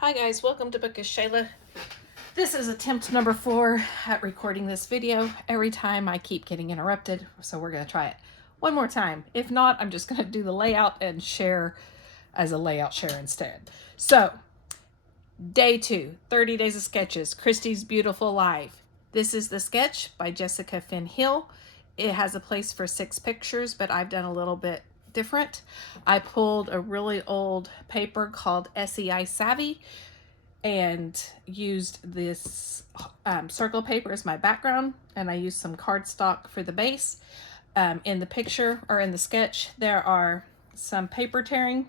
Hi guys, welcome to Bookish Shayla. This is attempt number 4 at recording this video. Every time I keep getting interrupted, so we're going to try it one more time. If not, I'm just going to do the layout and share as a layout share instead. So, day 2, 30 Days of Sketches, Christy's Beautiful Life. This is the sketch by Jessica Fenn Hill. It has a place for 6 pictures, but I've done a little bit different. I pulled a really old paper called SEI Savvy and used this circle paper as my background, and I used some cardstock for the base. In the picture, or in the sketch, there are some paper tearing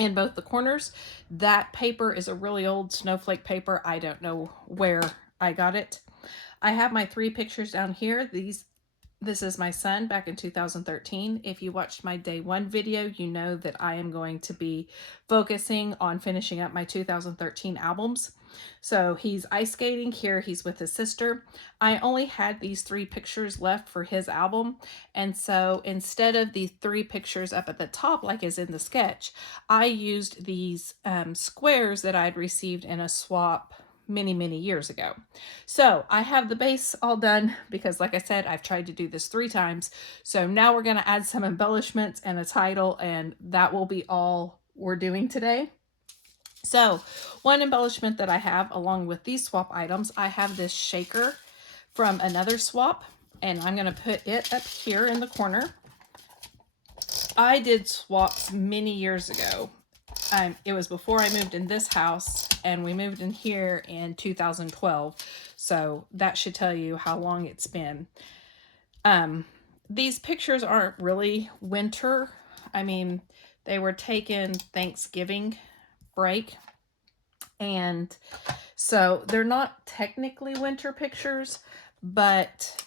in both the corners. That paper is a really old snowflake paper. I don't know where I got it. I have my 3 pictures down here. This is my son back in 2013. If you watched my day 1 video, you know that I am going to be focusing on finishing up my 2013 albums. So he's ice skating here. He's with his sister. I only had these 3 pictures left for his album. And so instead of the 3 pictures up at the top, like is in the sketch, I used these squares that I'd received in a swap many years ago. So I have the base all done because, like I said, I've tried to do this 3 times. So now we're going to add some embellishments and a title, and that will be all we're doing today. So one embellishment that I have along with these swap items, I have this shaker from another swap, and I'm going to put it up here in the corner. I did swaps many years ago. It was before I moved in this house, and we moved in here in 2012. So that should tell you how long it's been. These pictures aren't really winter. I mean, they were taken Thanksgiving break. And so they're not technically winter pictures, but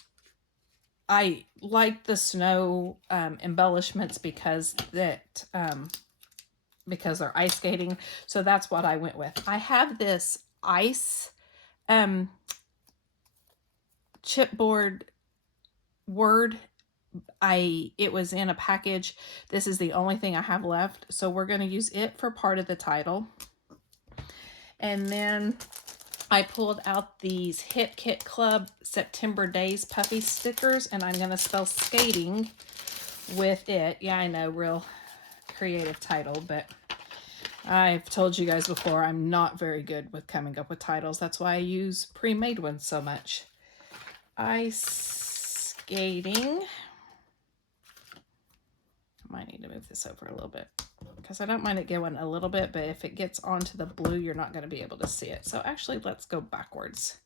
I like the snow embellishments because they're ice skating. So that's what I went with. I have this ice chipboard word. It was in a package. This is the only thing I have left. So we're going to use it for part of the title. And then I pulled out these Hip Kit Club September Days puffy stickers, and I'm going to spell skating with it. Yeah, I know, real creative title, but I've told you guys before, I'm not very good with coming up with titles. That's why I use pre-made ones so much. Ice skating. I might need to move this over a little bit because I don't mind it going a little bit, but if it gets onto the blue, you're not going to be able to see it. So actually, let's go backwards.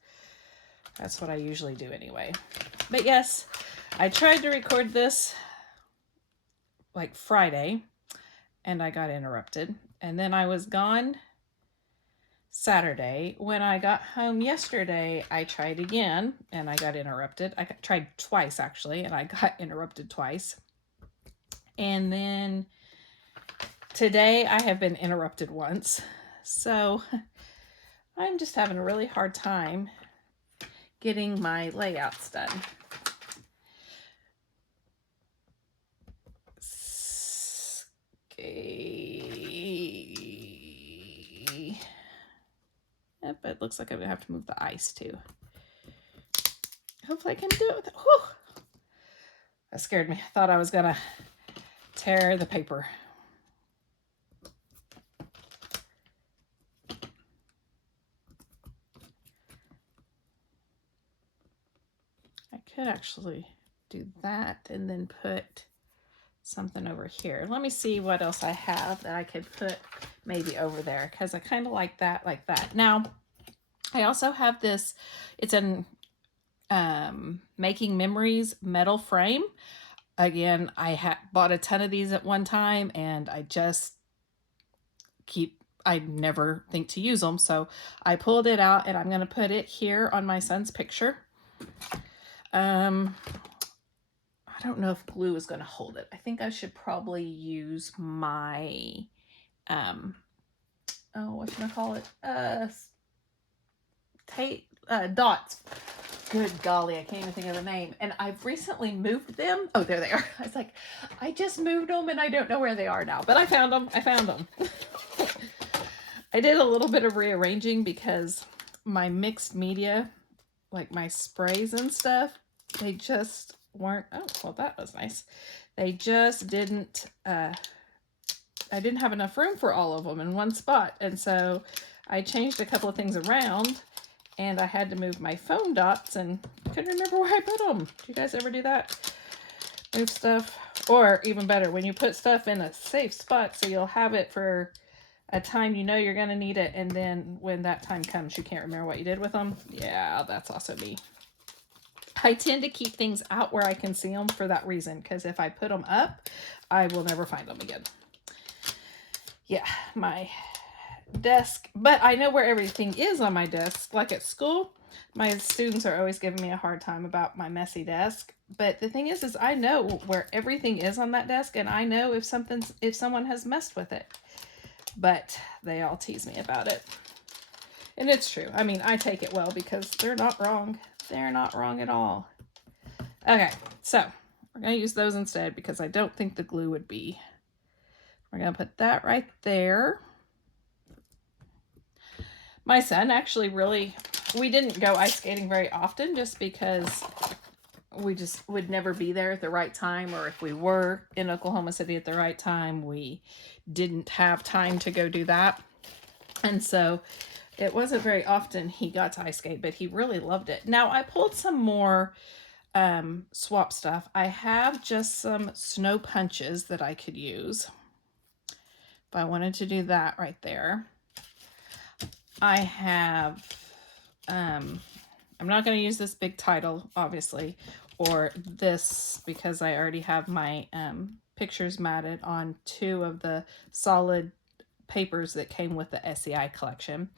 That's what I usually do anyway. But yes, I tried to record this like Friday, and I got interrupted. And then I was gone Saturday. When I got home yesterday, I tried again, and I got interrupted. I tried twice, actually, and I got interrupted twice. And then today I have been interrupted once. So I'm just having a really hard time getting my layouts done. Yep, it looks like I'm going to have to move the ice too. Hopefully I can do it with it. Whew. That scared me. I thought I was going to tear the paper. I could actually do that and then put something over here. Let me see what else I have that I could put maybe over there, because I kind of like that. Now, I also have this, it's an Making Memories metal frame. Again, I bought a ton of these at one time, and I never think to use them. So I pulled it out, and I'm going to put it here on my son's picture. I don't know if glue is going to hold it. I think I should probably use my, dots. Good golly, I can't even think of the name. And I've recently moved them. Oh, there they are. I was like, I just moved them and I don't know where they are now. But I found them. I did a little bit of rearranging because my mixed media, like my sprays and stuff, they just weren't, oh, well, that was nice. They just didn't, I didn't have enough room for all of them in one spot. And so I changed a couple of things around, and I had to move my foam dots and couldn't remember where I put them. Do you guys ever do that? Move stuff? Or even better, when you put stuff in a safe spot so you'll have it for a time you know you're going to need it, and then when that time comes, you can't remember what you did with them. Yeah, that's also me. I tend to keep things out where I can see them for that reason, because if I put them up, I will never find them again. Yeah, my desk, but I know where everything is on my desk. Like at school, my students are always giving me a hard time about my messy desk. But the thing is I know where everything is on that desk, and I know if someone has messed with it. But they all tease me about it. And it's true. I mean, I take it well because they're not wrong. They're not wrong at all. Okay, so we're going to use those instead because I don't think the glue would be. We're going to put that right there. My son actually we didn't go ice skating very often just because we just would never be there at the right time, or if we were in Oklahoma City at the right time, we didn't have time to go do that. And so it wasn't very often he got to ice skate, but he really loved it. Now I pulled some more swap stuff. I have just some snow punches that I could use if I wanted to do that right there. I have, I'm not going to use this big title, obviously, or this, because I already have my pictures matted on 2 of the solid papers that came with the SEI collection.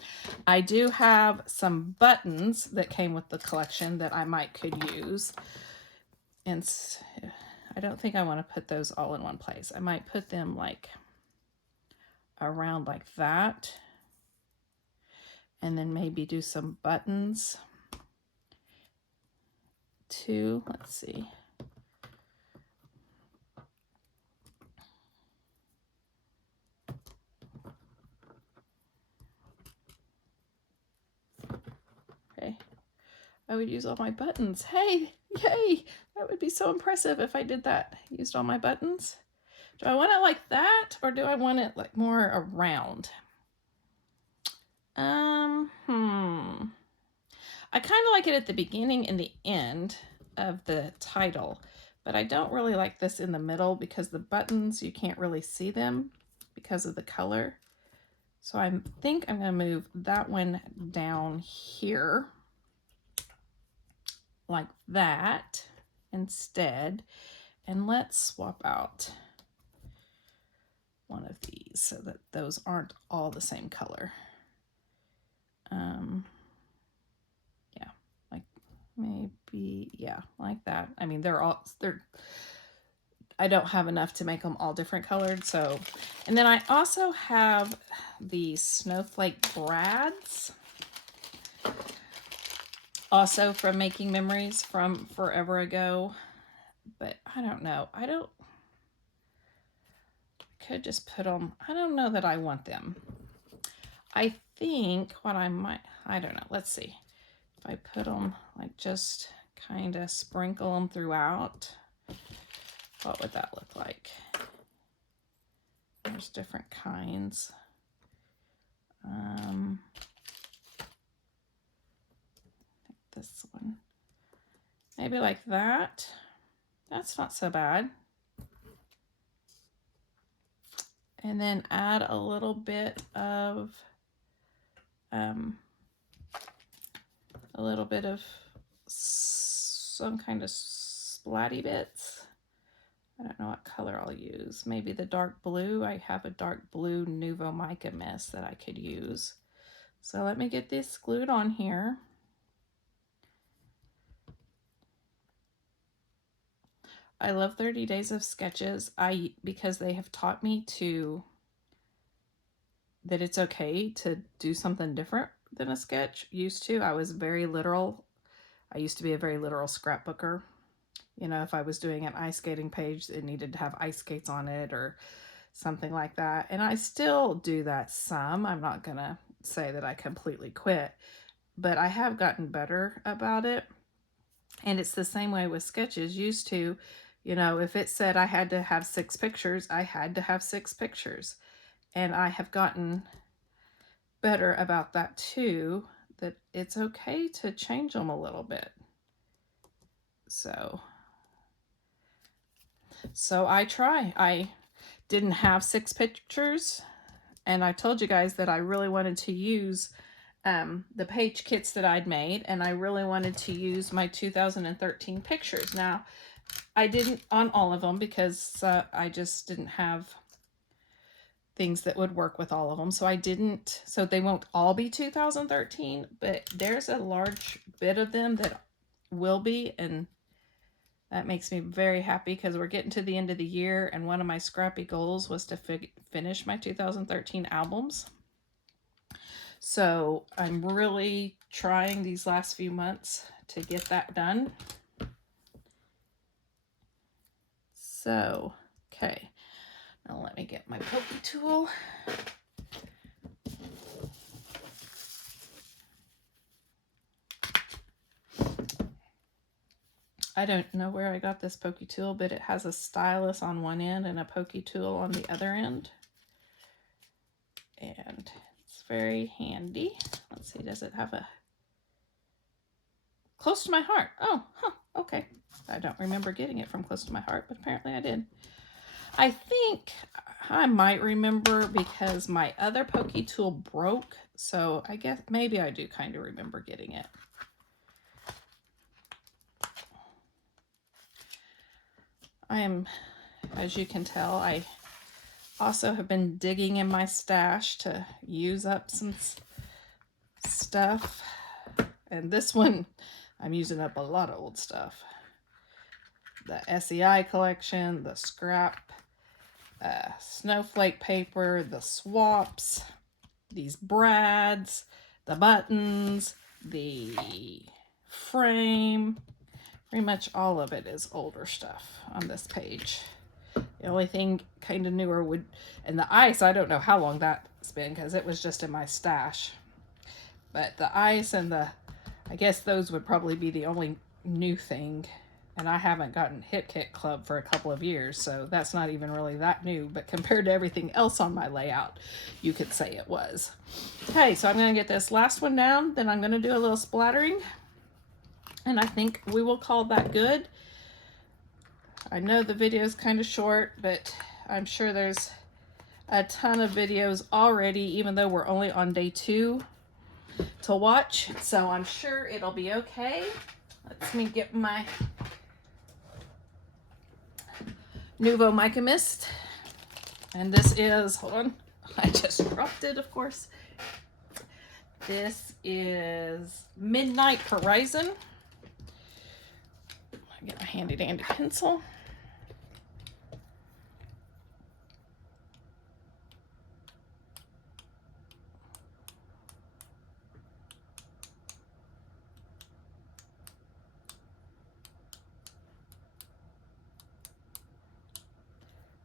I do have some buttons that came with the collection that I could use. And I don't think I want to put those all in one place. I might put them like around like that. And then maybe do some buttons too. Let's see. Okay. I would use all my buttons. Hey, yay! That would be so impressive if I did that. Used all my buttons. Do I want it like that, or do I want it like more around? I kind of like it at the beginning and the end of the title, but I don't really like this in the middle because the buttons, you can't really see them because of the color. So I think I'm going to move that one down here like that instead. And let's swap out one of these so that those aren't all the same color. Yeah, like maybe, yeah, like that. I mean, I don't have enough to make them all different colored. So, and then I also have the snowflake brads, also from Making Memories from forever ago. But I don't know. I could just put them, I don't know that I want them. I think what I don't know. Let's see. If I put them like just kind of sprinkle them throughout, what would that look like? There's different kinds. This one. Maybe like that. That's not so bad. And then add a little bit of some kind of splatty bits. I don't know what color I'll use. Maybe the dark blue. I have a dark blue Nuvo Mica mist that I could use. So let me get this glued on here. I love 30 Days of Sketches because they have taught me that it's okay to do something different than a sketch. Used to, I was very literal. I used to be a very literal scrapbooker. You know, if I was doing an ice skating page, it needed to have ice skates on it, or something like that. And I still do that some. I'm not gonna say that I completely quit, but I have gotten better about it. And it's the same way with sketches. Used to, you know, if it said I had to have 6 pictures, I had to have 6 pictures. And I have gotten better about that too, that it's okay to change them a little bit. So I try. I didn't have 6 pictures, and I told you guys that I really wanted to use the page kits that I'd made, and I really wanted to use my 2013 pictures. Now, I didn't on all of them because I just didn't have things that would work with all of them. So I didn't, so they won't all be 2013, but there's a large bit of them that will be, and that makes me very happy because we're getting to the end of the year, and one of my scrappy goals was to finish my 2013 albums. So I'm really trying these last few months to get that done. So, okay. Now let me get my pokey tool. I don't know where I got this pokey tool, but it has a stylus on one end and a pokey tool on the other end. And it's very handy. Let's see, does it have a... Close to my heart. Oh, huh, okay. I don't remember getting it from close to my heart, but apparently I did. I think I might remember because my other pokey tool broke, so I guess maybe I do kind of remember getting it. I am, as you can tell, I also have been digging in my stash to use up some stuff. And this one, I'm using up a lot of old stuff. The SEI collection, the scrap snowflake paper, the swaps, these brads, the buttons, the frame. Pretty much all of it is older stuff on this page. The only thing kind of newer would, and the ice, I don't know how long that's been because it was just in my stash. But the ice and the, I guess those would probably be the only new thing. And I haven't gotten Hip Kit Club for a couple of years, so that's not even really that new. But compared to everything else on my layout, you could say it was. Okay, so I'm going to get this last one down. Then I'm going to do a little splattering. And I think we will call that good. I know the video is kind of short, but I'm sure there's a ton of videos already, even though we're only on day 2 to watch. So I'm sure it'll be okay. Let me get my Nuvo Mica Mist. And this is, hold on, I just dropped it, of course. This is Midnight Horizon. I get my handy dandy pencil.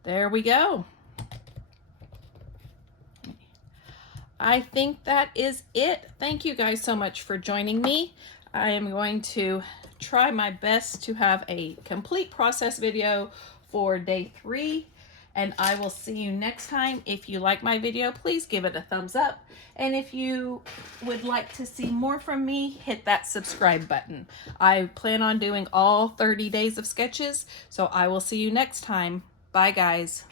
There we go. I think that is it. Thank you guys so much for joining me. I am going to try my best to have a complete process video for day 3, and I will see you next time. If you like my video, please give it a thumbs up. And if you would like to see more from me, hit that subscribe button. I plan on doing all 30 days of sketches, so I will see you next time. Bye, guys.